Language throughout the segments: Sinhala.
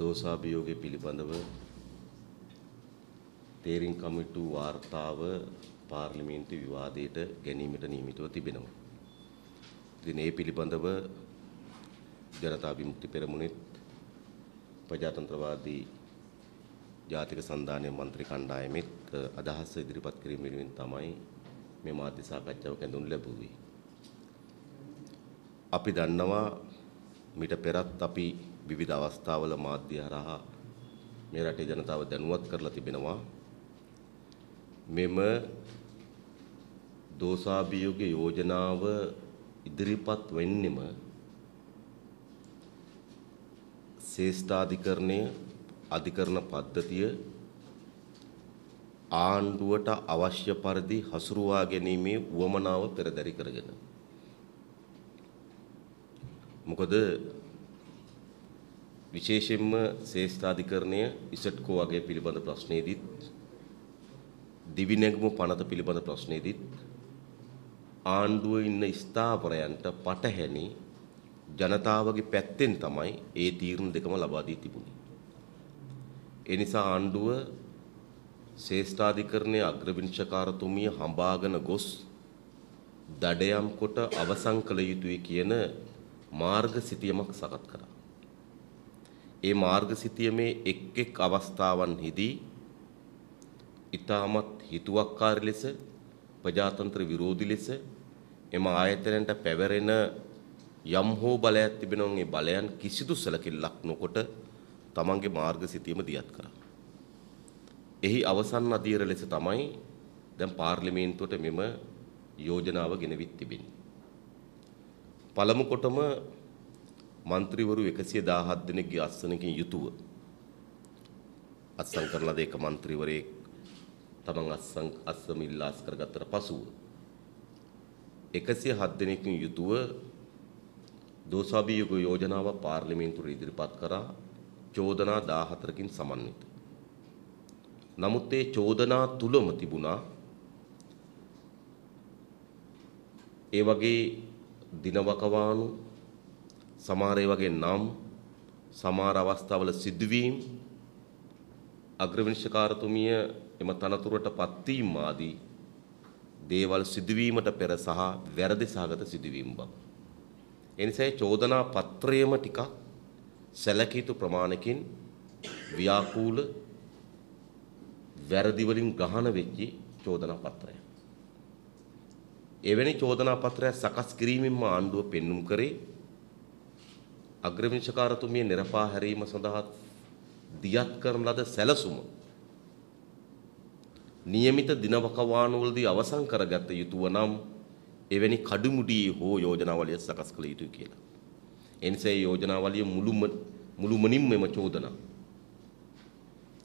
දෝෂාභියෝගය පිළිබඳව තේරීම් කමිටු වාර්තාව පාර්ලිමේන්තු විවාදයට ගැනීමට නියමිතව තිබෙනවා. ඉතින් මේ පිළිබඳව ජනතා විමුක්ති පෙරමුණෙත් ප්‍රජාතන්ත්‍රවාදී ජාතික සන්ධානයේ මන්ත්‍රී කණ්ඩායමෙත් අදහස් ඉදිරිපත් කිරීම වෙනුවෙන් තමයි මේ මාධ්‍ය සාකච්ඡාව කැඳවනු ලැබුවේ. අපි දන්නවා මීට පෙරත් අපි විවිධ අවස්ථාවල මාධ්‍ය හරහා මේ රටේ ජනතාව දැනුවත් කරලා තිබෙනවා. මෙම දෝෂාභියෝග යෝජනාව ඉදිරිපත් වෙන්නෙම ශ්‍රේෂ්ඨාධිකරණය අධිකරණ පද්ධතිය ආණ්ඩුවට අවශ්‍ය පරිදි හසුරුවා ගැනීමේ උවමනාව පෙරදරි කරගෙන. මොකද විශේෂයෙන්ම ශ්‍රේෂ්ඨාධිකරණය ඉසට්කෝ වගේ පිළිබඳ ප්‍රශ්නේදීත් දිවිනැගුම පනත පිළිබඳ ප්‍රශ්නේදීත් ආණ්ඩුවේ ඉන්න ස්ථාවරයන්ට පටහැනි ජනතාවගේ පැත්තෙන් තමයි ඒ තීරණ දෙකම ලබා දී තිබුණේ. ඒ නිසා ආණ්ඩුව ශ්‍රේෂ්ඨාධිකරණයේ අග්‍රවිනිශ්චයකාරතුමිය හඹාගෙන ගොස් දඩයම් කොට අවසන් කළ යුතුයි කියන මාර්ග සිතියමක් සකස් කරා. ඒ මාර්ග සිතියමේ එක් අවස්ථාවන්හිදී ඊටමත් හිතුවක්කාරී ලෙස ප්‍රජාතන්ත්‍ර විරෝධී ලෙස එම ආයතනයන්ට පැවරෙන යම් හෝ බලයක් තිබෙනවා. ඒ බලයන් කිසිදු සැලකිල්ලක් නොකොට තමන්ගේ මාර්ග සිතියම දියත් කරා. එහි අවසන් අදියර ලෙස තමයි දැන් පාර්ලිමේන්තුවට මෙම යෝජනාව ගෙනවිත් තිබෙන්නේ. පළමු කොටම മന്ത്രിවරු 117 දෙනෙක්ගේ අත්සනකින් යුතුව අත්සන් කරන ලද එක മന്ത്രിවරයෙක් තමන් අත්සම ඉල්ලාස් කරගත්තට පසුව 107 දෙනෙක්කින් යුතුව දෝෂාභියෝග යෝජනාව පාර්ලිමේන්තුවට ඉදිරිපත් කරා චෝදනා 14කින් සමන්විත. නමුත් ඒ චෝදනා තුලම තිබුණා ඒ වගේ දිනවකවානු සමහර ඒ වගේ නම් සමහර අවස්ථාවල සිදුවීම් අග්‍රවිනිශ්චයකාරතුමිය එම තනතුරට පත්වීම ආදී දේවල් සිදුවීමට පෙර සහ වැරදි සහගත සිදුවීම් බව. එනිසා චෝදනා පත්‍රයේම ටිකක් සැලකිය යුතු ප්‍රමාණකින් ව්‍යාකූල වැරදි වලින් ගහන වෙච්ච චෝදනා පත්‍රය. එවැනි චෝදනා පත්‍රයක් සකස් කිරීමෙන්ම ආණ්ඩුව පෙන්눔 කරේ අග්‍රවිනිශ්චයකාරතුමිය නිරපා හැරීම සඳහා දියත් කරන ලද සැලසුම නියමිත දිනවකවානුවලදී අවසන් කරගත යුතුව නම් එවැනි කඩුමුඩියේ හෝ යෝජනාවලිය සකස් කළ යුතුයි කියලා. එනිසා මේ යෝජනාවලිය මුළුමනින්ම එම චෝදනා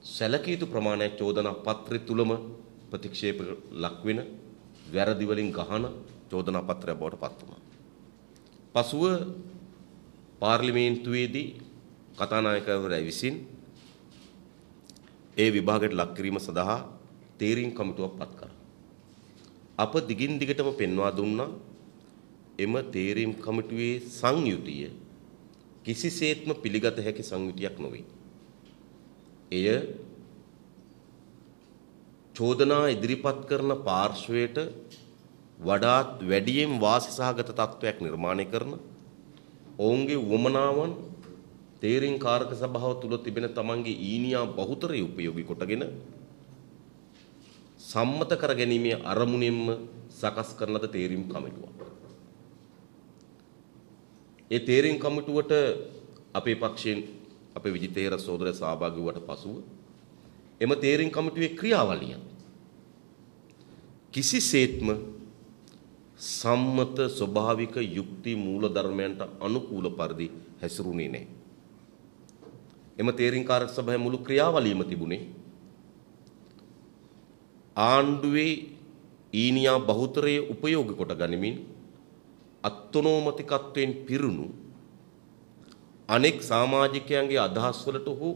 සැලකිය යුතු ප්‍රමාණයක් චෝදනා පත්‍රය තුලම ප්‍රතික්ෂේප ලක් වෙන වැරදි වලින් ගහන චෝදනා පත්‍රයක් බවට පත් වුණා. පසුව පාර්ලිමේන්තුවේදී කතානායකවරයා විසින් ඒ විභාගයට ලක් කිරීම සඳහා තේරීම් කමිටුවක් පත් කරා. අප දිගින් දිගටම පෙන්වා දුන්නා එම තේරීම් කමිටුවේ සංයුතිය කිසිසේත්ම පිළිගත හැකි සංයුතියක් නොවේ. එය චෝදනා ඉදිරිපත් කරන පාර්ශ්වයට වඩාත් වැඩියෙන් වාසි සහගත තත්ත්වයක් නිර්මාණය කරන ඔවුන්ගේ වමනාවන් තේරීම් කාරක සභාව තුල තිබෙන තමන්ගේ ඊනියා බහුතරය උපයෝගී කොටගෙන සම්මත කර ගැනීමේ අරමුණින්ම සකස් කරන ලද තේරීම් කමිටුවක්. ඒ තේරීම් කමිටුවට අපේ පක්ෂයෙන් අපේ විජිතේර සහෝදරය සහභාගී වුවට පසුව එම තේරීම් කමිටුවේ ක්‍රියාවලිය කිසිසේත්ම සම්මත ස්වභාවික යුක්ති මූල ධර්මයන්ට අනුකූල පරිදි හැසිරුණේ නැහැ. එම තේරීම් කාරක සභාවේ මුළු ක්‍රියාවලියම තිබුණේ ආණ්ඩුවේ ඊනියා බහුතරයේ උපයෝගී කොට ගනිමින් අත්නෝමතිකත්වයෙන් පිරුණු අනෙක් සමාජිකයන්ගේ අදහස් වලට හෝ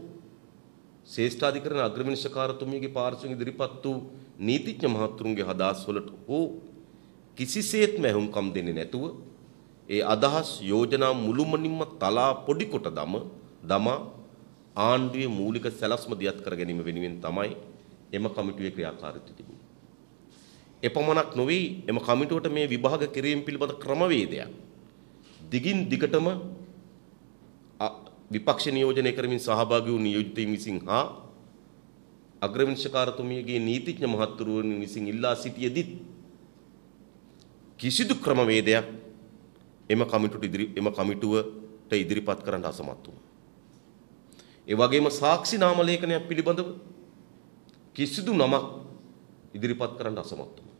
ශ්‍රේෂ්ඨාධිකරණ අග්‍රවිනිශ්චයකාරතුමියගේ පාර්ශ්වයෙන් ඉදිරිපත් වූ නීතිඥ මහතුරුන්ගේ අදහස් වලට හෝ කිසිසේත්ම ඇහුම්කම් දෙන්නේ නැතුව ඒ අදහස් යෝජනා මුළුමනින්ම තලා පොඩි කොට දමා ආණ්ඩුවේ මූලික සැලැස්ම දියත් කර ගැනීම වෙනුවෙන් තමයි එම කමිටුවේ ක්‍රියාකාරීත්වය තිබුණේ. එපමණක් නොවේ එම කමිටුවට මේ විභාග කිරීම පිළිබඳ ක්‍රමවේදයක් දිගින් දිගටම විපක්ෂ නියෝජනය කරමින් සහභාගී වූ නියෝජිතයින් විසින් හා අග්‍රවිනිශ්චයකාරතුමියගේ නීතිඥ මහත්වරුන් විසින් ඉල්ලා සිටියේදීත් කිසිදු ක්‍රමවේදයක් එම කමිටුවට ඉදිරිපත් කරන්න අසමත් වුණා. ඒ වගේම සාක්ෂි නාම ලේඛනයක් පිළිබඳව කිසිදු නමක් ඉදිරිපත් කරන්න අසමත් වුණා.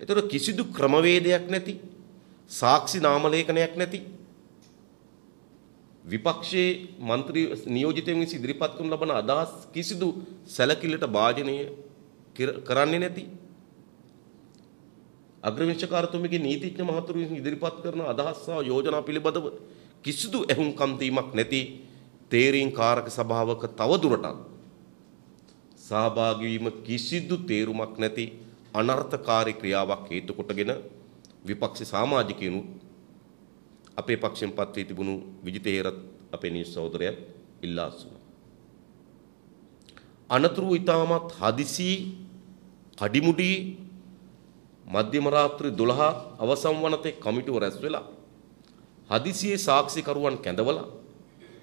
ඒතර කිසිදු ක්‍රමවේදයක් නැති සාක්ෂි නාම ලේඛනයක් නැති විපක්ෂයේ മന്ത്രി නියෝජිතයන් විසින් ඉදිරිපත් කරන ලබන අදහස් කිසිදු සැලකිල්ලට භාජනය කරන්නේ නැති අග්‍රවිනිශ්චයකාරතුමියගේ නීතිඥ මහතුරු විසින් ඉදිරිපත් කරන අදහස් සහ යෝජනා පිළිබඳව කිසිදු ඇහුම්කන් දීමක් නැති තේරීම් කාරක සභාවක තවදුරටත් සහභාගී වීම කිසිදු තේරුමක් නැති අනර්ථකාරී ක්‍රියාවක් හේතු කොටගෙන විපක්ෂ සමාජිකයන්ු අපේ පක්ෂයෙන් පත් වී තිබුණු විජිත හේරත් අපේ නියුස් සහෝදරයා ඉල්ලා අසුණා. අනතුරු ඊටමත් හදිසි කඩිමුඩි මධ්‍යම රාත්‍රී 12 අවසන් වනතේ කමිටුව රැස් වෙලා හදිසියේ සාක්ෂිකරුවන් කැඳවලා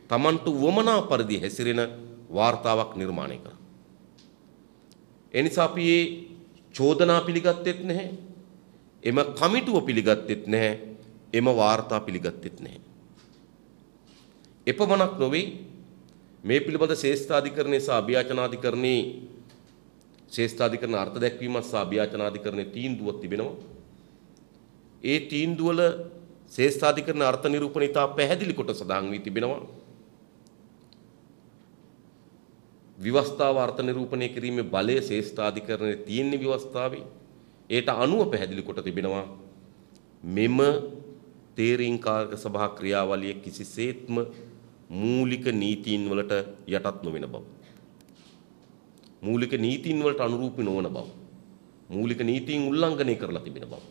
තමන්ට වමනා පරිදි හැසිරෙන වාර්තාවක් නිර්මාණය කරා. එනිසා අපි මේ චෝදනා පිළිගත්තෙත් නැහැ. එම කමිටුව පිළිගත්තෙත් නැහැ. එම වාර්තා පිළිගත්තෙත් නැහැ. එපමණක් නොවේ මේ පිළිබඳ ශ්‍රේෂ්ඨාධිකරණයේ සහ අභියාචනාධිකරණයේ ශ්‍රේෂ්ඨාධිකරණ අර්ථ දැක්වීමත් සහ අභියාචනාධිකරණයේ තීන්දුවක් තිබෙනවා. ඒ තීන්දුවල ශ්‍රේෂ්ඨාධිකරණ අර්ථ නිරූපණය ඉතා පැහැදිලි කොට සඳහන් වී තිබෙනවා. විවස්ථාව අර්ථ නිරූපණය කිරීමේ බලය ශ්‍රේෂ්ඨාධිකරණයේ තියෙන විවස්ථාවේ ඒට අනුව පැහැදිලි කොට තිබෙනවා. මෙම තේරීම් කාරක සභා ක්‍රියාවලිය කිසිසේත්ම මූලික නීතීන් වලට යටත් නොවන බව. මූලික නීතීන් වලට අනුරූපී නොවන බව. මූලික නීතීන් උල්ලංඝනය කරලා තිබෙන බව.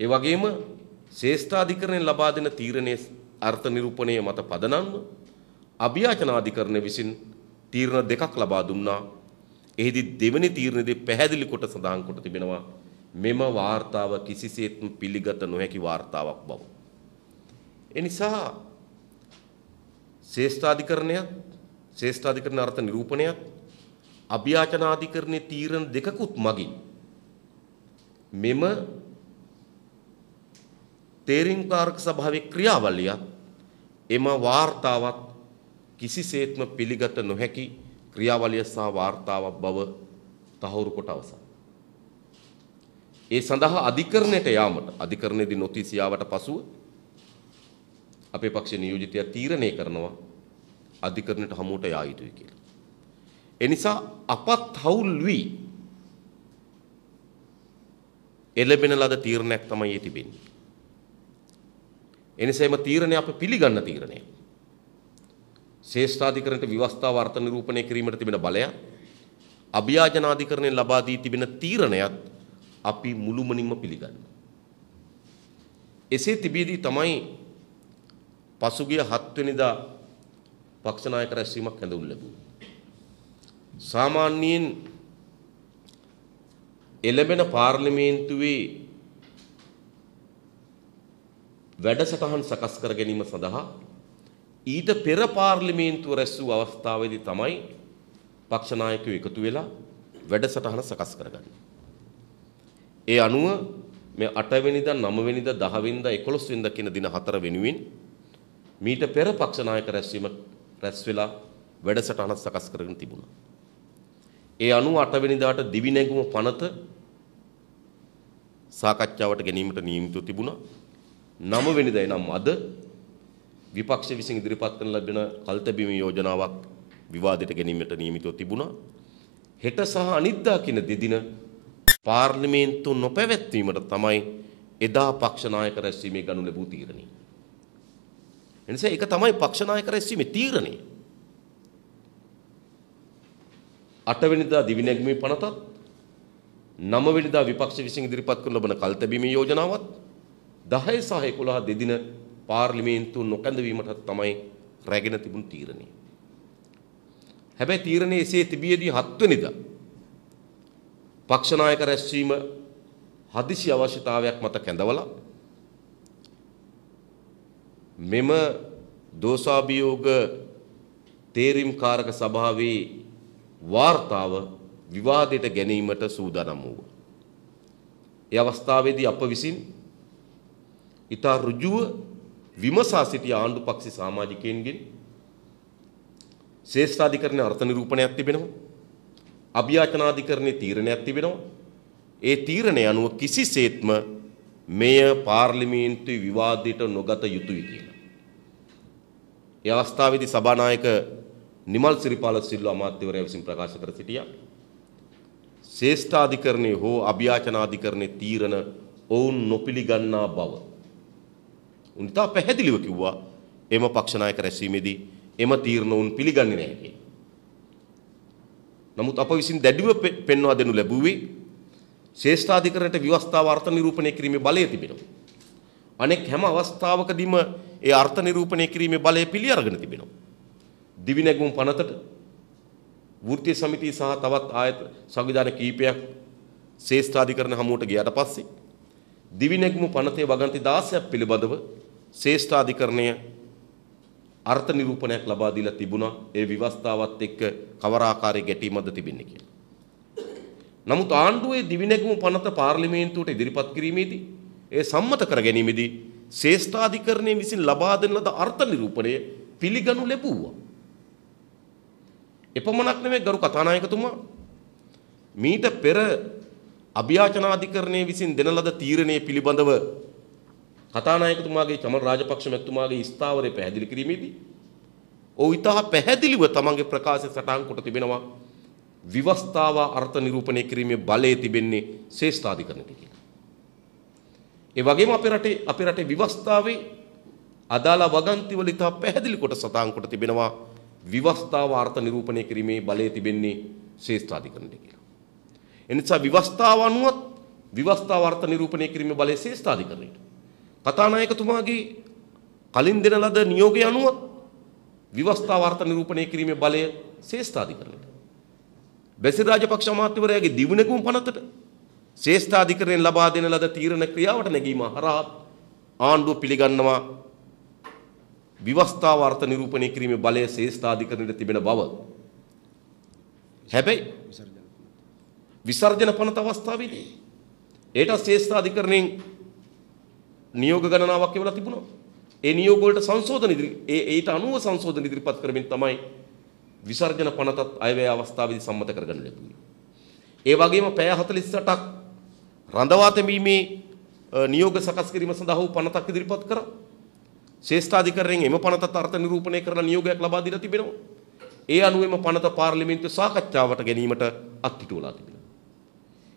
ඒ වගේම ශ්‍රේෂ්ඨාධිකරණයෙන් ලබා දෙන තීරණයේ අර්ථ නිරූපණය මත පදනම්ව අභියාචනාධිකරණය විසින් තීරණ දෙකක් ලබා දුන්නා. එහිදී දෙවැනි තීරණයේදී පැහැදිලි කොට සඳහන් කොට තිබෙනවා මෙම වාර්තාව කිසිසේත්ම පිළිගත නොහැකි වාර්තාවක් බව. එනිසා ශ්‍රේෂ්ඨාධිකරණ අර්ථ නිරූපණයත් අභියාචනාධිකරණයේ තීරණ දෙකකුත් මගින් මෙම තේරීම් කාරක සභාවේ ක්‍රියාවලිය එම වාර්තාවත් කිසිසේත්ම පිළිගත නොහැකි ක්‍රියාවලිය සහ වාර්තාවක් බව තහවුරු කොට අවසන්. ඒ සඳහා අධිකරණයට යාමට අධිකරණයේදී නොතිස් යාවට පසුව අපේ පක්ෂ නියෝජිතයා තීරණය කරනවා අධිකරණයට හමුවට යා යුතුයි කියලා. එනිසා අපත් හවුල් වී එළඹෙන ලද තීරණයක් තමයි ඒ තිබෙන්නේ. එනිසා මේ තීරණය අප පිළිගන්න තීරණයක්. ශ්‍රේෂ්ඨාධිකරණයට විවස්ථාව අර්ථ නිරූපණය කිරීමට තිබෙන බලය අභියාචනාධිකරණයෙන් ලබා දී තිබෙන තීරණයත් අපි මුළුමනින්ම පිළිගන්නවා. එසේ තිබීදී තමයි පසුගිය 7 වෙනිදා පක්ෂ නායක රැස්වීමක් ඇඳුම් ලැබුණේ. සාමාන්‍යයෙන් එළඹෙන පාර්ලිමේන්තුවේ වැඩසටහන් සකස් කර ගැනීම සඳහා ඊට පෙර පාර්ලිමේන්තුව රැස් වූ අවස්ථාවේදී තමයි පක්ෂ නායකයෝ එකතු වෙලා වැඩසටහන සකස් කරගන්නේ. ඒ අනුව මේ 8 වෙනිදා 9 වෙනිදා 10 වෙනිදා 11 වෙනිදා කියන දින 4 වෙනුවෙන් මීට පෙර පක්ෂ නායක රැස්වීම රැස් වෙලා වැඩසටහන සකස් කරගෙන තිබුණා. ඒ අනුව 8 වෙනිදාට දිවි නැගුම පනත සාකච්ඡාවට ගැනීමට නියමිතව තිබුණා. 9 වෙනිදා එනම් අද විපක්ෂ විසින් ඉදිරිපත් කරන ලබන කල්තබීම යෝජනාවක් විවාදයට ගැනීමට නියමිතව තිබුණා. හෙට සහ අනිද්දා කියන දෙදින පාර්ලිමේන්තුව නොපැවැත්වීමට තමයි එදා පක්ෂ නායක රැස්වීමේ ගනු ලැබූ තීරණය. එනිසා ඒක තමයි පක්ෂ නායක රැස්වීමේ තීරණය. 8 වෙනිදා දිවි නැගීමේ පනතත් 9 වෙනිදා විපක්ෂ විසින් ඉදිරිපත් කරන ලබන කල්තබීමේ යෝජනාවත් 10 සහ 11 දෙදින පාර්ලිමේන්තුව නොකැඳවීමට තමයි රැගෙන තිබුණු තීරණය. හැබැයි තීරණයේ එසේ තිබියදී 7 වෙනිදා පක්ෂ නායක රැස්වීම හදිසි අවශ්‍යතාවයක් මත කැඳවලා මෙම දෝෂාභියෝග තේරීම්කාරක සභාවේ වාර්තාව විවාදයට ගැනීමට සූදානම් වූවා. ඒ අවස්ථාවේදී අප විසින් ඉතා ඍජුව විමසා සිටි ආණ්ඩු පක්ෂ සමාජිකයන්ගෙන් ශ්‍රේෂ්ඨාධිකරණයේ අර්ථ නිරූපණයක් තිබෙනවා. අභියාචනාධිකරණයේ තීරණයක් තිබෙනවා. ඒ තීරණය අනුව කිසිසේත්ම මෙය පාර්ලිමේන්තුවේ විවාදයට නොගත යුතුයි කියලා. ඒ අවස්ථාවේදී සභානායක නිමල් සිරිපාල සිල්වා අමාත්‍යවරයා විසින් ප්‍රකාශ කර සිටියා. ශ්‍රේෂ්ඨාධිකරණයේ හෝ අභියාචනාධිකරණයේ තීරණ ඔවුන් නොපිළිගන්නා බව. උන් තා පැහැදිලිව කිව්වා එම පක්ෂ නායක රැස්වීමේදී එම තීරණ උන් පිළිගන්නේ නැහැ කියලා. නමුත් අප විසින් දැඩිව පෙන්වා දෙනු ලැබුවේ ශ්‍රේෂ්ඨාධිකරණයට ව්‍යවස්ථාව අර්ථ නිරූපණය කිරීමේ බලය තිබෙනවා. අනෙක් හැම අවස්ථාවකදීම ඒ අර්ථ නිරූපණය කිරීමේ බලය පිළි අරගෙන තිබෙනවා. දිවිනැගුම් පනතට වෘත්තීය සමිතිය සහ තවත් ආයත සංවිධාන කීපයක් ශ්‍රේෂ්ඨාධිකරණ හමුවට ගියාට පස්සේ දිවිනැගුම් පනතේ වගන්ති 16ක් පිළිබඳව ශ්‍රේෂ්ඨාධිකරණය අර්ථ නිරූපණයක් ලබා දීලා තිබුණා. ඒ ව්‍යවස්ථාවත් එක්ක කවර ආකාරයේ ගැටීමක්ද තිබෙන්නේ කියලා. නමුත් ආණ්ඩුවේ දිවිනැගුම් පනත පාර්ලිමේන්තුවට ඉදිරිපත් කිරීමේදී ඒ සම්මත කර ගැනීමේදී ශ්‍රේෂ්ඨාධිකරණය විසින් ලබා දෙන ලද අර්ථ නිරූපණය පිළිගනු ලැබුවා. එපමණක් නෙමෙයි ගරු කතානායකතුමා මීට පෙර අභියාචනාධිකරණය විසින් දෙන ලද තීරණය පිළිබඳව කතානායකතුමාගේ චමල් රාජපක්ෂ මැතිතුමාගේ ස්ථාවරය පැහැදිලි කිරීමේදී ඔහු ඉතා පැහැදිලිව තමන්ගේ ප්‍රකාශය සටහන් කොට තිබෙනවා විවස්ථාව අර්ථ නිරූපණය කිරීමේ බලය තිබෙන්නේ ශ්‍රේෂ්ඨාධිකරණයට කියලා. ඒ වගේම අපේ රටේ විවස්ථාවේ අදාළ වගන්තිවල ඉතා පැහැදිලි කොට සටහන් කොට තිබෙනවා විවස්ථාව අර්ථ නිරූපණය කිරීමේ බලය තිබෙන්නේ ශ්‍රේෂ්ඨාධිකරණයට කියලා. එනිසා විවස්ථාව අනුවත් විවස්ථාව අර්ථ නිරූපණය කිරීමේ බලය ශ්‍රේෂ්ඨාධිකරණයට. කතානායකතුමාගේ කලින් දෙන ලද නියෝගය අනුවත් විවස්ථාව අර්ථ නිරූපණය කිරීමේ බලය ශ්‍රේෂ්ඨාධිකරණයට. බැසිල් රාජපක්ෂ අමාත්‍යවරයාගේ දිවිනැගුම් පනතට ශ්‍රේෂ්ඨාධිකරණයෙන් ලබා දෙන ලද තීරණ ක්‍රියාවට නැගීම හරහා ආණ්ඩුව පිළිගන්නවා විවස්ථාව අර්ථ නිරූපණය කිරීමේ බලය ශ්‍රේෂ්ඨාධිකරණයට තිබෙන බව. හැබැයි විසර්ජන පනත අවස්ථාවේදී ඒට ශ්‍රේෂ්ඨාධිකරණයෙන් නියෝග ගණනාවක් එවලා තිබුණා. ඒ නියෝග වලට සංශෝධන ඊට අනුව සංශෝධන ඉදිරිපත් කරමින් තමයි විසර්ජන පනතත් අයවැය අවස්ථාවේදී සම්මත කරගන්න ලැබුණේ. ඒ වගේම පැය 48ක් රඳවා තැබීමේ නියෝග සකස් කිරීම සඳහා වූ පනතක් ඉදිරිපත් කරා. ශ්‍රේෂ්ඨාධිකරණයෙන් එම පනතත් අර්ථ නිරූපණය කරන නියෝගයක් ලබා දීලා තිබෙනවා. ඒ අනුව එම පනත පාර්ලිමේන්තුවේ සාකච්ඡාවට ගැනීමට අත්හිටුවලා තිබෙනවා.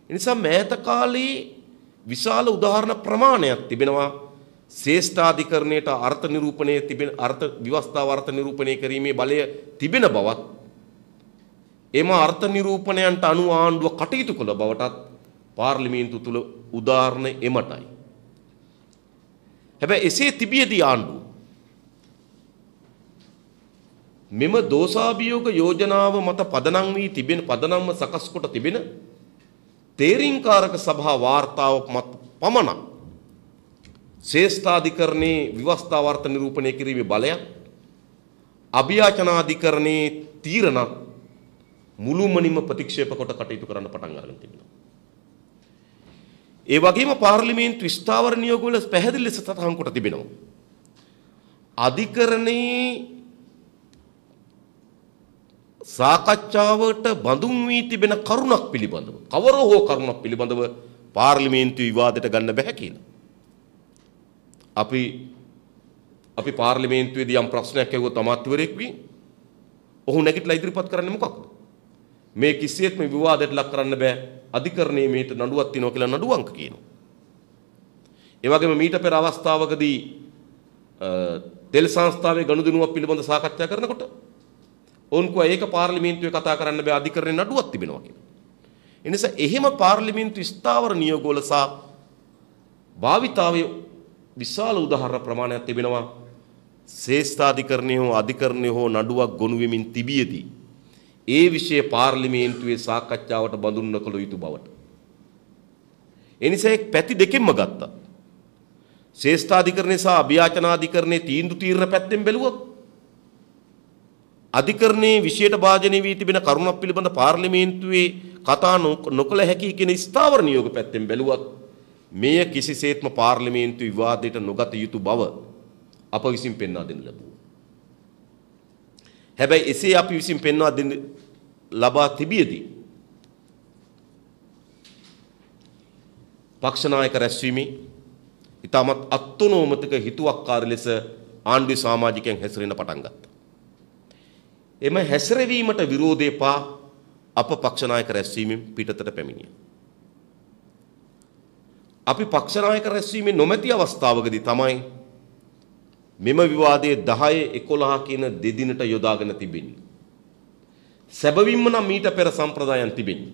ඒ නිසා මෑත කාලේ විශාල උදාහරණ ප්‍රමාණයක් තිබෙනවා ශ්‍රේෂ්ඨාධිකරණයට අර්ථ නිරූපණයේ තිබෙන අර්ථ ව්‍යවස්ථාව අර්ථ නිරූපණය කිරීමේ බලය තිබෙන බවත් එම අර්ථ නිරූපණයන්ට අනුව ආණ්ඩුව කටයුතු කළ බවටත් පාර්ලිමේන්තුව තුළ උදාහරණ එමටයි. හැබැයි එසේ තිබියදී ආණ්ඩුව මෙම දෝෂාභියෝග යෝජනාව මත පදනම් වී තිබෙන පදනම්ව සකස් කොට තිබෙන තේරීම්කාරක සභා වාර්තාව මත පමණක් ශ්‍රේෂ්ඨාධිකරණයේ ව්‍යවස්ථාව අර්ථ නිරූපණය කිරීමේ බලයක් අභියාචනාධිකරණයේ තීරණ මුළුමනින්ම ප්‍රතික්ෂේප කොට කටයුතු කරන්න පටන් අරගෙන තිබෙනවා. ඒ වගේම පාර්ලිමේන්තු ස්ථාවර නියෝග වල පැහැදිලි ලෙස සටහන් කොට තිබෙනවා. අධිකරණයේ සාකච්ඡාවට බඳුන් වී තිබෙන කරුණක් පිළිබඳව කවර හෝ කරුණක් පිළිබඳව පාර්ලිමේන්තු විවාදයට ගන්න බෑ කියලා. අපි පාර්ලිමේන්තුවේදී යම් ප්‍රශ්නයක් ඇහුවොත් අමාත්‍යවරයෙක් වී ඔහු නැගිටලා ඉදිරිපත් කරන්නේ මොකක්ද? මේ කිසියෙත්ම විවාදයට ලක් කරන්න බෑ. අධිකරණයේ මේට නඩුවක් තියෙනවා කියලා නඩුව අංක කියනවා. ඒ වගේම මීට පෙර අවස්ථාවකදී තෙල් සංස්ථාවේ ගනුදෙනුවක් පිළිබඳ සාකච්ඡා කරනකොට ඔවුන් කිව්වා ඒක පාර්ලිමේන්තුවේ කතා කරන්න බෑ අධිකරණයේ නඩුවක් තිබෙනවා කියලා. ඒ නිසා එහෙම පාර්ලිමේන්තු ස්ථාවර නියෝගවල සහ භාවිතාවේ විශාල උදාහරණ ප්‍රමාණයක් තිබෙනවා ශ්‍රේෂ්ඨාධිකරණය හෝ අධිකරණය හෝ නඩුවක් ගොනු වෙමින් තිබියදී ඒ විෂය පාර්ලිමේන්තුවේ සාකච්ඡාවට බඳුන් නොකළ යුතු බවට. එනිසා පැති දෙකෙන්ම ගත්තා. ශ්‍රේෂ්ඨාධිකරණය සහ අභියාචනාධිකරණයේ තීන්දුව තීරණ පැත්තෙන් බැලුවොත් අධිකරණයේ විෂයට භාජනය වී තිබෙන කරුණක් පිළිබඳ පාර්ලිමේන්තුවේ කතා නොකළ හැකි කියන ස්ථාවර නියෝග පැත්තෙන් බැලුවත් මෙය කිසිසේත්ම පාර්ලිමේන්තු විවාදයට නොගත යුතු බව අප විසින් පෙන්වා දෙන්න ලැබුවා. හැබැයි එසේ අපි විසින් පෙන්වා දෙන්න ලබා තිබියදී පක්ෂ නායක රැස්වීමේ ඉතාමත් අත්නෝමතික හිතුවක්කාරී ලෙස ආණ්ඩුවේ සමාජිකයන් හැසිරෙන්න පටන් ගත්තා. එම හැසිරවීමට විරෝධය පා අප පක්ෂ නායක රැස්වීමෙන් පිටතට පැමිණියා. අපි පක්ෂ නායක රැස්වීමේ නොමැති අවස්ථාවකදී තමයි මෙම විවාදයේ 10 11 කියන දෙදිනට යොදාගෙන තිබෙන්නේ. සැබවින්ම නම් මීට පෙර සම්ප්‍රදායන් තිබෙන්නේ.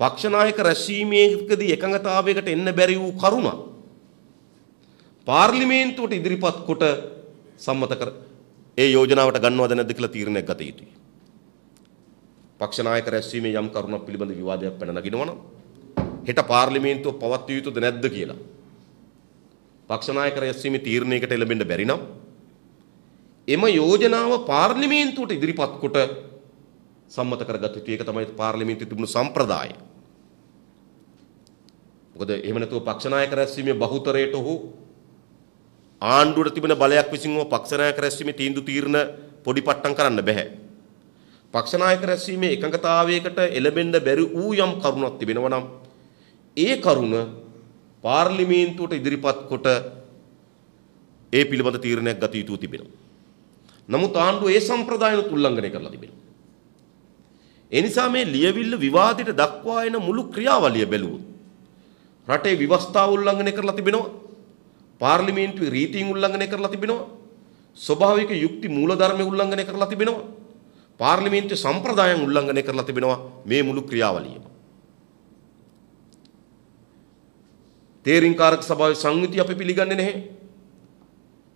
පක්ෂ නායක රැස්වීමේදී එකඟතාවයකට එන්න බැරි වූ කරුණ පාර්ලිමේන්තුවට ඉදිරිපත් කොට සම්මත කර ඒ යෝජනාවට ගන්නවද නැද්ද කියලා තීරණයක් ගත යුතුයි. පක්ෂ නායක රැස්වීමේ යම් කරුණක් පිළිබඳ විවාදයක් පැන නගිනවා නම් හෙට පාර්ලිමේන්තුව පවත්විය යුතුද නැද්ද කියලා පක්ෂ නායක රැස්වීමේ තීරණයකට එළඹෙන්න බැරි නම් එම යෝජනාව පාර්ලිමේන්තුවට ඉදිරිපත් කොට සම්මත කරගත යුතුයි. ඒක තමයි පාර්ලිමේන්තුවේ තිබුණු සම්ප්‍රදාය. මොකද එහෙම නැතුව පක්ෂ නායක රැස්වීමේ බහුතරයට හෝ ආණ්ඩුවට තිබෙන බලයක් විසින් හෝ පක්ෂ නායක රැස්වීමේ තීන්දුව තීරණ පොඩිපට්ටම් කරන්න බෑ. පක්ෂ නායක රැස්වීමේ එකඟතාවයකට එළඹෙන්න බැරි වූ යම් කරුණක් තිබෙනවා නම් ඒ කරුණ පාර්ලිමේන්තුවට ඉදිරිපත් කොට ඒ පිළිබඳ තීරණයක් ගත යුතු තිබෙනවා. නමුත් ආණ්ඩුව ඒ සම්ප්‍රදායනුත් උල්ලංඝනය කරලා තිබෙනවා. ඒ නිසා මේ ලියවිල්ල විවාදයට දක්වා එන මුළු ක්‍රියාවලිය බැලුවොත් රටේ ව්‍යවස්ථාව උල්ලංඝනය කරලා තිබෙනවා. පාර්ලිමේන්තුවේ රීතීන් උල්ලංඝනය කරලා තිබෙනවා. ස්වභාවික යුක්ති මූලධර්ම උල්ලංඝනය කරලා තිබෙනවා. පාර්ලිමේන්තු සම්ප්‍රදායන් උල්ලංඝනය කරලා තිබෙනවා මේ මුළු ක්‍රියාවලියම. තේරීම්කාරක සභාවේ සංවිධිය අපි පිළිගන්නේ නැහැ.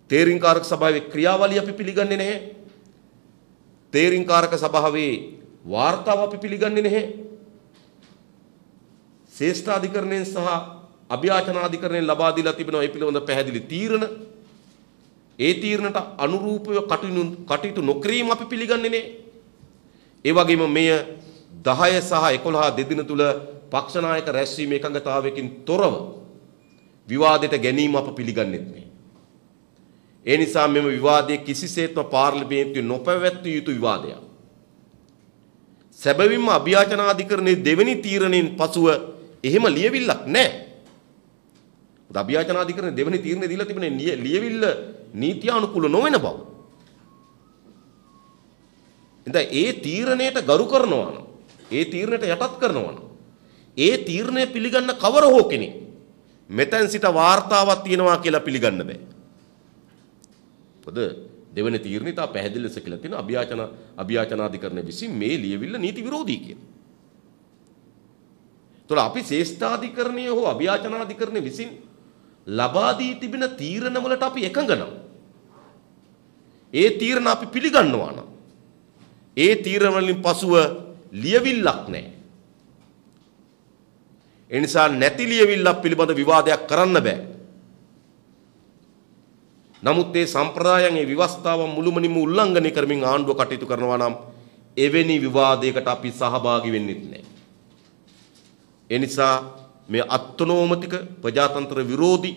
තේරීම්කාරක සභාවේ ක්‍රියාවලිය අපි පිළිගන්නේ නැහැ. තේරීම්කාරක සභාවේ වාර්තාව අපි පිළිගන්නේ නැහැ. ශ්‍රේෂ්ඨාධිකරණයෙන් සහ අභියාචනාධිකරණයෙන් ලබා දීලා තිබෙනවා ඒ පිළිබඳ පැහැදිලි තීරණ. ඒ තීරණට අනුරූපව කටයුතු නොකිරීම අපි පිළිගන්නේ නැහැ. ඒ වගේම මෙය 10 සහ 11 දෙදින තුල පක්ෂ නායක රැස්වීම එකඟතාවයකින් තොරව විවාදයට ගැනීම අප පිළිගන්නේ නැහැ. ඒ නිසා මෙම විවාදයේ කිසිසේත්ම පාර්ලිමේන්තුවේ නොපැවැත්විය යුතු විවාදයක්. සැබවින්ම අභියාචනාධිකරණයේ දෙවෙනි තීරණයෙන් පසුව එහෙම ලියවිල්ලක් නැහැ. අභියාචනාධිකරණයේ දෙවෙනි තීරණය දීලා තිබෙනේ ලියවිල්ල නීත්‍යානුකූල නොවන බව. ඉතින් ඒ තීරණයට ගරු කරනවා නම් ඒ තීරණයට යටත් කරනවා නම් ඒ තීරණය පිළිගන්න කවර හෝ කෙනෙක් මෙතෙන් සිට වාර්තාවක් තියෙනවා කියලා පිළිගන්න බෑ. පොද දෙවෙනි තීරණය තා පැහැදිලි ලෙස කියලා තියෙනවා අභියාචනාධිකරණය විසින් මේ ලියවිල්ල නීති විරෝධී කියලා. ඒතොර අපි ශ්‍රේෂ්ඨාධිකරණය හෝ අභියාචනාධිකරණය විසින් ලබා දී තිබෙන තීරණ වලට අපි එකඟ නම් ඒ තීරණ අපි පිළිගන්නවා නම් ඒ තීරණ වලින් පසුව ලියවිල්ලක් නැහැ. ඒ නිසා නැති ලියවිල්ලක් පිළිබඳ විවාදයක් කරන්න බෑ. නමුත් ඒ සම්ප්‍රදායන් ඒ ව්‍යවස්ථාවන් මුළුමනින්ම උල්ලංඝනය කරමින් ආණ්ඩුව කටයුතු කරනවා නම් එවැනි විවාදයකට අපි සහභාගී වෙන්නෙත් නැහැ. ඒ නිසා මේ අත්නෝමතික ප්‍රජාතන්ත්‍ර විරෝධී